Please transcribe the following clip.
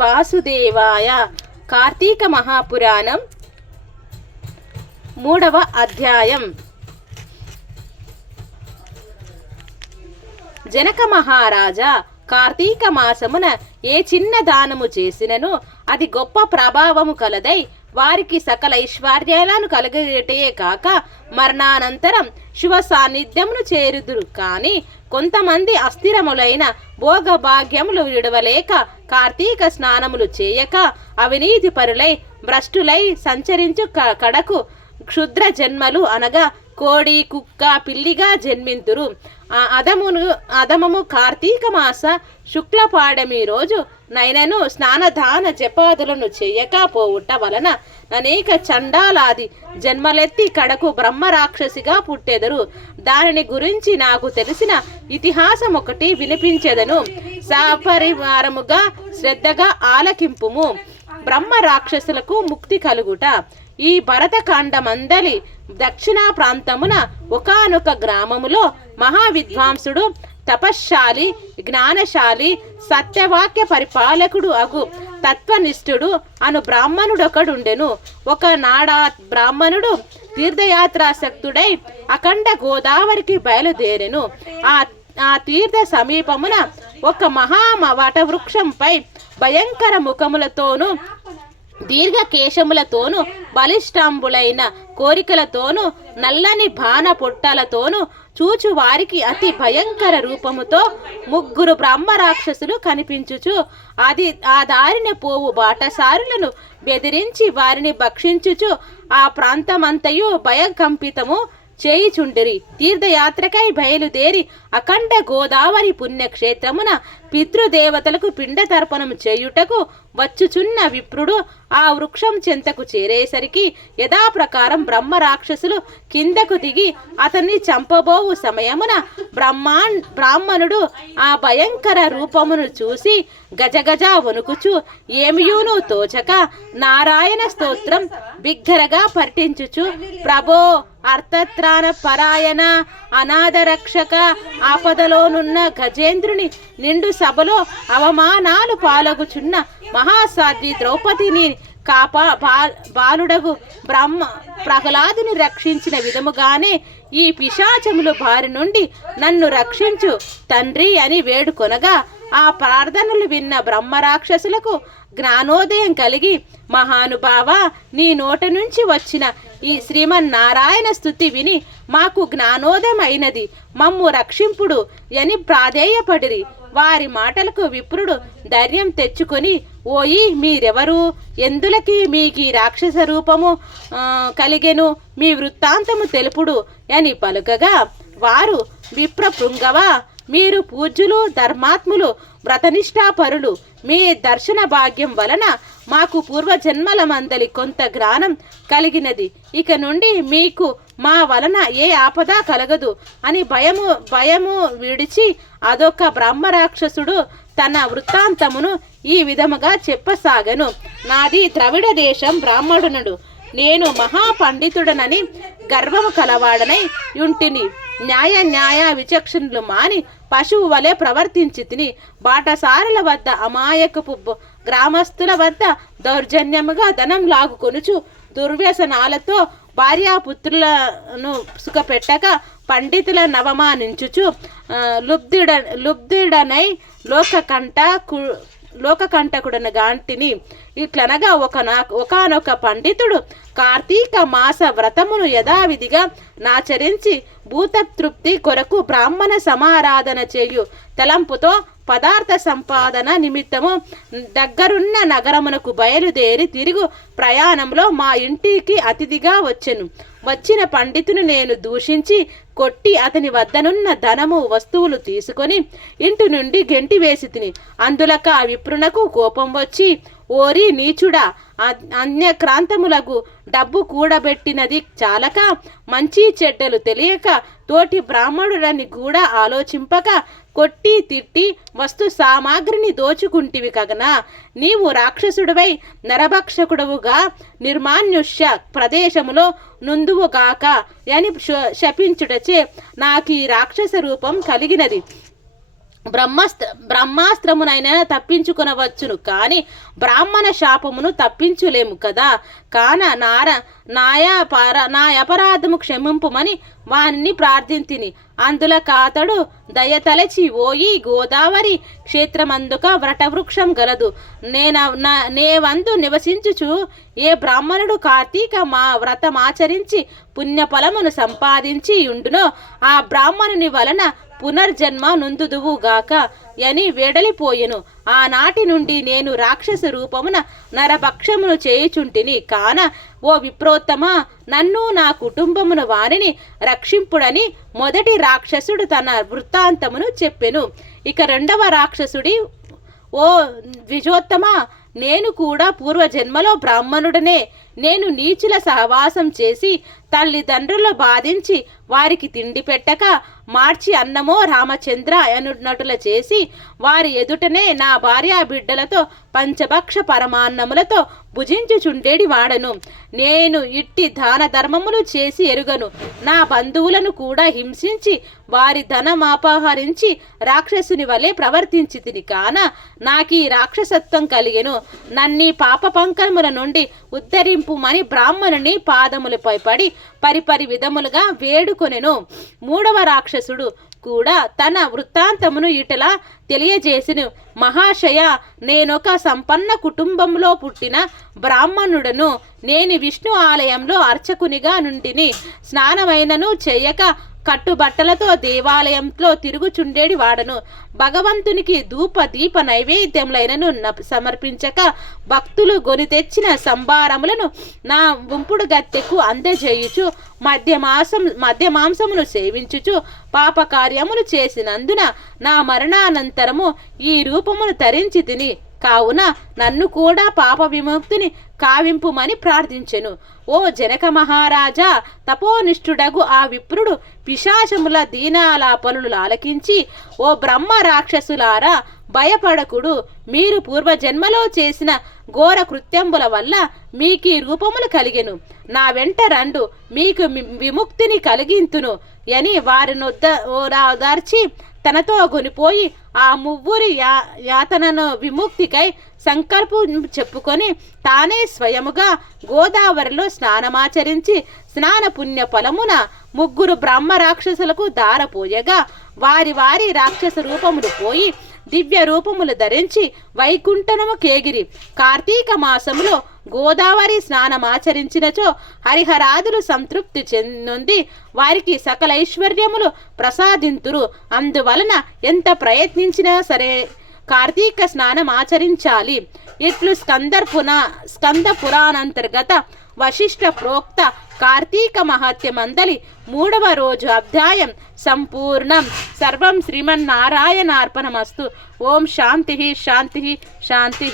వాసుదేవాయ. కార్తీక మహాపురాణం 3వ అధ్యాయం. జనక మహారాజా, కార్తీక మాసమున ఏ చిన్న దానము చేసినను అది గొప్ప ప్రభావము కలదై వారికి సకల ఐశ్వర్యాలను కలగటయే కాక మరణానంతరం శివ సాన్నిధ్యమును చేరుదురు. కానీ కొంతమంది అస్థిరములైన భోగభాగ్యములు విడవలేక కార్తీక స్నానములు చేయక అవినీతి పరులై భ్రష్టులై సంచరించు కడకు క్షుద్ర జన్మలు అనగా కోడి కుక్క పిల్లిగా జన్మింతురు. అదమము కార్తీక మాస శుక్లపాడమి రోజు నైనను స్నానదాన జపాదులను చేయకపోవుట వలన అనేక చండాలాది జన్మలెత్తి కడకు బ్రహ్మ రాక్షసిగా పుట్టెదరు. దానిని గురించి నాకు తెలిసిన ఇతిహాసం ఒకటి వినిపించెదను. సపరివారముగా శ్రద్ధగా ఆలకింపుము. బ్రహ్మ రాక్షసులకు ముక్తి కలుగుట. ఈ భరతకాండమందలి దక్షిణ ప్రాంతమున ఒకానొక గ్రామములో మహావిద్వాంసుడు, తపశ్శాలి, జ్ఞానశాలి, సత్యవాక్య పరిపాలకుడు అగు తత్వనిష్ఠుడు అను బ్రాహ్మణుడొకడుండెను. ఒకనాడా బ్రాహ్మణుడు తీర్థయాత్రాసక్తుడై అఖండ గోదావరికి బయలుదేరెను. ఆ తీర్థ సమీపమున ఒక వటవృక్షంపై భయంకర ముఖములతోనూ దీర్ఘకేశములతోనూ బలిష్టాంబులైన కోరికలతోనూ నల్లని బాణ పొట్టలతోనూ చూచు వారికి అతి భయంకర రూపముతో 3 బ్రహ్మ రాక్షసులు కనిపించుచు ఆ దారిన పోవు బాటసారులను బెదిరించి వారిని భక్షించుచు ఆ ప్రాంతమంతయు భయకంపితము చేయిచుండిరి. తీర్థయాత్రకై బయలుదేరి అఖండ గోదావరి పుణ్యక్షేత్రమున పితృదేవతలకు పిండ తర్పణం చేయుటకు వచ్చుచున్న విప్రుడు ఆ వృక్షం చెంతకు చేరేసరికి యథాప్రకారం బ్రహ్మ రాక్షసులు కిందకు దిగి అతన్ని చంపబోవు సమయమున బ్రాహ్మణుడు ఆ భయంకర రూపమును చూసి గజగజ వణుకుచు ఏమియూను తోచక నారాయణ స్తోత్రం బిగ్గరగా పఠించుచు, ప్రభో అర్థత్రాణ పరాయణ అనాథరక్షక, ఆపదలోనున్న గజేంద్రుని నిండు సభలో అవమానాలు పాలగుచున్న మహాసాధ్వి ద్రౌపదిని బాలుడగు ప్రహ్లాదుని రక్షించిన విధముగానే ఈ పిశాచములు బారి నుండి నన్ను రక్షించు తండ్రి అని వేడుకొనగా ఆ ప్రార్థనలు విన్న బ్రహ్మరాక్షసులకు జ్ఞానోదయం కలిగి, మహానుభావ, నీ నోట నుంచి వచ్చిన ఈ శ్రీమన్నారాయణ స్తుతి విని మాకు జ్ఞానోదయం అయినది, మమ్ము రక్షింపుడు అని ప్రాధేయపడిరి. వారి మాటలకు విప్రుడు ధైర్యం తెచ్చుకొని, ఓయి మీరెవరు, ఎందులకి మీకీ రాక్షస రూపము కలిగెను, మీ వృత్తాంతము తెలుపుడు అని పలుకగా వారు, విప్రపుంగవ, మీరు పూజ్యులు, ధర్మాత్ములు, వ్రతనిష్టాపరులు. మీ దర్శన భాగ్యం వలన మాకు పూర్వజన్మల మందలి కొంత జ్ఞానం కలిగినది. ఇక నుండి మీకు మా వలన ఏ ఆపద కలగదు అని భయము విడిచి అదొక బ్రహ్మరాక్షసుడు తన వృత్తాంతమును ఈ విధముగా చెప్పసాగను. నాది ద్రవిడ దేశం బ్రాహ్మణుడు. నేను మహాపండితుడనని గర్వము కలవాడనై యుంటిని. న్యాయ విచక్షణలు మాని పశువు వలె ప్రవర్తించి తిని బాటసారుల వద్ద, అమాయకపు గ్రామస్తుల వద్ద దౌర్జన్యముగా ధనం లాగుకొనుచు దుర్వ్యసనాలతో భార్యాపుత్రులను సుఖపెట్టక పండితులను అవమానించుచు లుబ్ధుడనై లోకకంటకుడన గాంటిని. ఇట్లనగా ఒకనొక పండితుడు కార్తీక మాస వ్రతమును యథావిధిగా నాచరించి భూతతృప్తి కొరకు బ్రాహ్మణ సమారాధన చేయు తలంపుతో పదార్థ సంపాదన నిమిత్తము దగ్గరున్న నగరమునకు బయలుదేరి తిరుగు ప్రయాణంలో మా ఇంటికి అతిథిగా వచ్చెను. వచ్చిన పండితుని నేను దూషించి కొట్టి అతని వద్దనున్న ధనము వస్తువులు తీసుకొని ఇంటి నుండి గెంటి వేసి తిని. అందులక ఆ విప్రునకు కోపం వచ్చి, ఓరి నీచుడా, అన్యక్రాంతములకు డబ్బు కూడబెట్టినది చాలక మంచి చెడ్డలు తెలియక తోటి బ్రాహ్మణుడని కూడా ఆలోచింపక కొట్టి తిట్టి వస్తు సామాగ్రిని దోచుకుంటివి కగనా, నీవు రాక్షసుడివై నరభక్షకుడవుగా నిర్మాన్యుష్య ప్రదేశములో నుందువుగాక అని శపించుటచే నాకు ఈ రాక్షస రూపం కలిగినది. బ్రహ్మాస్త్రమునైనా తప్పించుకొనవచ్చును, కానీ బ్రాహ్మణ శాపమును తప్పించులేము కదా. కాన నా అపరాధము క్షమింపుమని వానిని ప్రార్థింతిని. అందుల కాతడు దయతలచి, ఓయి గోదావరి క్షేత్రమందుక వ్రటవృక్షం గలదు. నేవందు నివసించుచు ఏ బ్రాహ్మణుడు కార్తీక వ్రతమాచరించి పుణ్యఫలమును సంపాదించి ఉండునో ఆ బ్రాహ్మణుని వలన పునర్జన్మ నొందుదువుగాక అని వెడలిపోయెను. ఆనాటి నుండి నేను రాక్షస రూపమున నరభక్షమును చేయుచుంటిని. కాన ఓ విప్రోత్తమ, నన్ను నా కుటుంబమును వారిని రక్షింపుడని మొదటి రాక్షసుడు తన వృత్తాంతమును చెప్పెను. ఇక రెండవ రాక్షసుడి, ఓ ద్విజోత్తమ, నేను కూడా పూర్వజన్మలో బ్రాహ్మణుడనే. నేను నీచుల సహవాసం చేసి తల్లిదండ్రులు బాధించి వారికి తిండి పెట్టక మార్చి అన్నమో రామచంద్ర అనునటుల చేసి వారి ఎదుటనే నా భార్యా బిడ్డలతో పంచభక్ష పరమాన్నములతో భుజించుచుండేడి వాడను. నేను ఇట్టి దాన ధర్మములు చేసి ఎరుగను. నా బంధువులను కూడా హింసించి వారి ధనమాపహరించి రాక్షసుని వలె ప్రవర్తించి తిని. కాన నాకీ రాక్షసత్వం కలిగెను. నన్ని పాప పంకముల నుండి ఉద్ధరింపుమని బ్రాహ్మణుని పాదములపై పడి పరిపరి విధములుగా వేడుకొనెను. మూడవ రాక్షసుడు కూడా తన వృత్తాంతమును ఇటలా తెలియజేసిను. మహాశయ, నేనొక సంపన్న కుటుంబంలో పుట్టిన బ్రాహ్మణుడను. నేను విష్ణు ఆలయంలో అర్చకునిగా నుండిని. స్నానమైనను చేయక కట్టుబట్టలతో దేవాలయంలో తిరుగుచుండేడి వాడను. భగవంతునికి ధూప దీప నైవేద్యములైనను సమర్పించక భక్తులు గొని తెచ్చిన సంభారములను నా గుంపుడు గత్తెకు అందజేయుచు మధ్య మాంసమును సేవించుచు పాపకార్యములు చేసినందున నా మరణానంతరము ఈ రూపమును ధరించి తిని. కావున నన్ను కూడా పాప విముక్తిని కావింపుమని ప్రార్థించెను. ఓ జనక మహారాజా, తపోనిష్ఠుడగు ఆ విప్రుడు పిశాచముల దీనాలాపనలు ఆలకించి, ఓ బ్రహ్మ రాక్షసులారా, భయపడకుడు. మీరు పూర్వజన్మలో చేసిన ఘోర కృత్యంబుల వల్ల మీకీ రూపములు కలిగెను. నా వెంట రండు, మీకు విముక్తిని కలిగింతును అని వారినొద్దార్చి తనతో కొనిపోయి ఆ మువ్వురి యాతనను విముక్తికై సంకల్పం చెప్పుకొని తానే స్వయముగా గోదావరిలో స్నానమాచరించి స్నాన పుణ్య ఫలమున ముగ్గురు బ్రహ్మ రాక్షసులకు దారపోయగా వారి వారి రాక్షస రూపములు పోయి దివ్య రూపములు ధరించి వైకుంఠనము కేగిరి. కార్తీక మాసములో గోదావరి స్నానమాచరించినచో హరిహరాదులు సంతృప్తి చెంది వారికి సకల ఐశ్వర్యములు ప్రసాదింతురు. అందువలన ఎంత ప్రయత్నించినా సరే కార్తీక స్నానం ఆచరించాలి. ఇట్లు స్కంద పురాణాంతర్గత వశిష్ఠ ప్రోక్త కార్తీక మహత్యమందలి 3వ రోజు అధ్యాయం సంపూర్ణం. సర్వం శ్రీమన్నారాయణార్పణమస్తు. ఓం శాంతి శాంతి శాంతి.